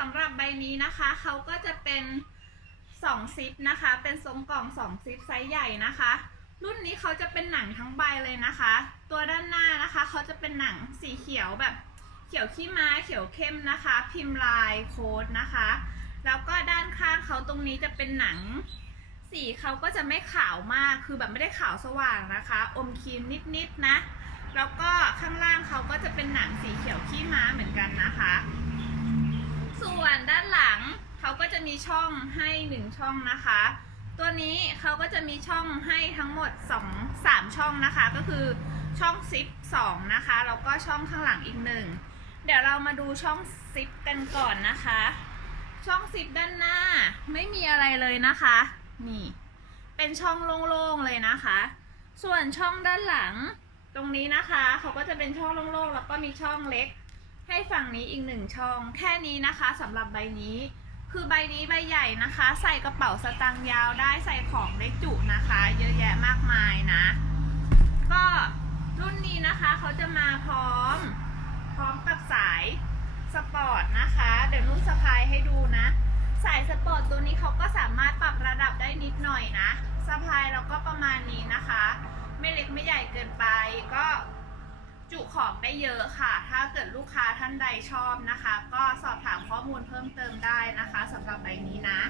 สำหรับใบนี้นะคะเขาก็จะเป็น2ซิปนะคะ เป็นทรงกล่อง2ซิปไซส์ใหญ่นะคะ รุ่นนี้เขาจะเป็นหนังทั้งใบเลยนะคะ ตัวด้านหน้านะคะเขาจะเป็นหนังสีเขียวแบบเขียวขี้ม้าเขียวเข้มนะคะ พิมพ์ลายโค้ดนะคะ แล้วก็ด้านข้างเขาตรงนี้จะเป็นหนัง สีเขาก็จะไม่ขาวมากคือแบบไม่ได้ขาวสว่างนะคะ อมครีมนิดๆนะแล้วก็ข้างล่างเขาก็จะเป็นหนังสีเขียวขี้ม้าเหมือนกันนะคะ ส่วนด้านหลังเขาก็จะ มีช่องให้หนึ่งช่องนะคะ ตัวนี้เขาก็จะมีช่องให้ทั้งหมด2 3ช่องนะคะ ก็คือช่องซิป2นะคะแล้วก็ช่องข้างหลังอีกหนึ่งเดี๋ยวเรามาดูช่องซิปกันก่อนนะคะ ช่องซิปด้านหน้าไม่มีอะไรเลยนะคะ นี่ เป็นช่องโล่งๆเลยนะคะ ส่วนช่องด้านหลังตรงนี้นะคะเขาก็จะเป็นช่องโล่งๆแล้วก็มีช่องเล็ก ให้ฝั่งนี้อีกหนึ่งช่อง แค่นี้นะคะสำหรับใบนี้ คือใบนี้ใบใหญ่นะคะ ใส่กระเป๋าสตางค์ยาวได้ใส่ของได้จุนะคะ เยอะแยะมากมายนะ ก็รุ่นนี้นะคะเขาจะมาพร้อม พร้อมกับสายสปอร์ตนะคะ เดี๋ยวนุ่นสะพายให้ดูนะ สายสปอร์ตตัวนี้เขาก็สามารถปรับระดับได้นิดหน่อยนะสะพายเราก็ประมาณนี้นะคะ ไม่เล็กไม่ใหญ่เกินไปก็ ของได้เยอะค่ะ ถ้าเกิดลูกค้าท่านใดชอบนะคะ ก็สอบถามข้อมูลเพิ่มเติมได้นะคะสำหรับใบนี้นะ